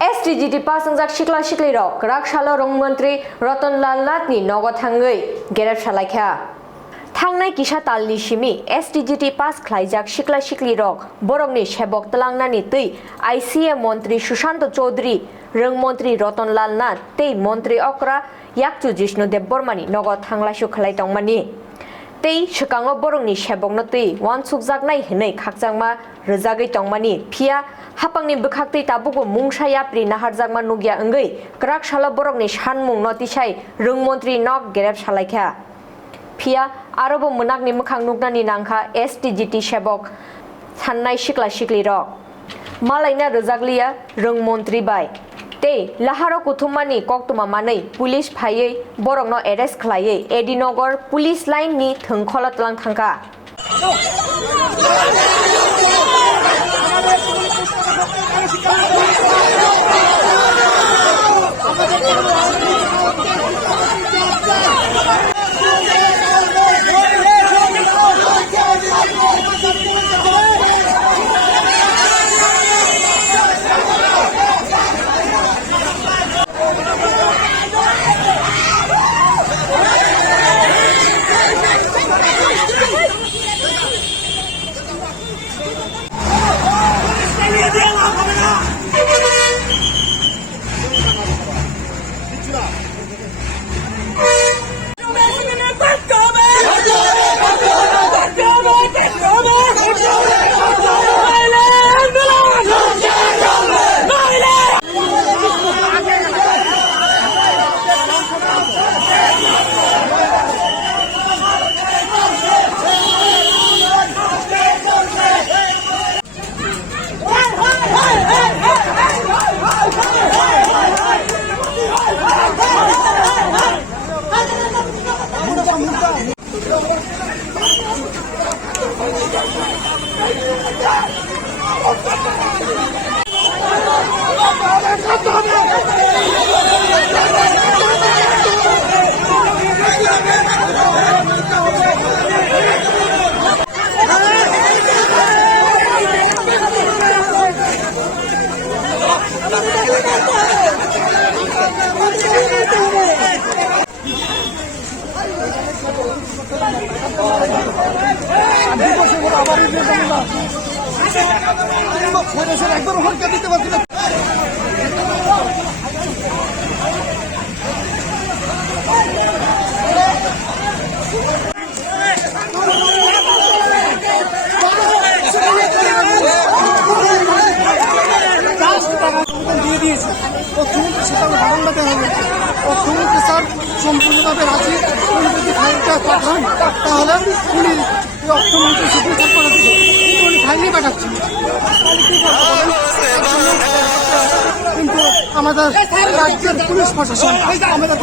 STGT pasangzak sikla sikli rok rakshalo rong mantri Ratanlal Nath ni nogo thangai gerab salaikha थांनाय किसा तालनि Simi STGT पास खलाइजाक सिक्ला सिक्ली रक बरकनि सेबक तलांगनानि तै ICA मन्त्री सुशांत चौधरी रंग मन्त्री रतनलाल नाथ तै मन्त्री अक्रा याकचु जिष्णु देव बर्मानि नगद थांलासु खलाइ तंमानि तै सकांगो बरकनि सेबकनो तै वानसुकजाकनाय हिनै खाकजाकमा रोजागै तंमानि फिया हापांनि बखाक्तै ताबुगो मुंसा याप्रि नाहारजाकमा नुगिया अंगै क्राकशाला बरकनि सानमुं नतिसाय रंग मन्त्री नग गेरेब सालाइखा फिया आरोबो मोनाकनि मोखां नुगनानि नांखा STGT सेबक साननाय सिक्ला सिक्ली रक मालायना रोजागलिया रंग मन्त्री बाय ते लाहारो कुथुमानि कक्तुमा मानै पुलिस फायै बरकनो एरेस्ट खलायै एडिनगर पुलिस लाइननि थोंखला तलां थांखा সম্পূর্ণভাবে রাজি উনি যদি ফাইলটা পাঠান তাহলে উনি অর্থমন্ত্রী সুপ্রিম কোর্ট করে দিবে কিন্তু উনি ফাইলই পাঠাচ্ছেন কিন্তু আমাদের রাজ্যের পুলিশ প্রশাসন আমাদের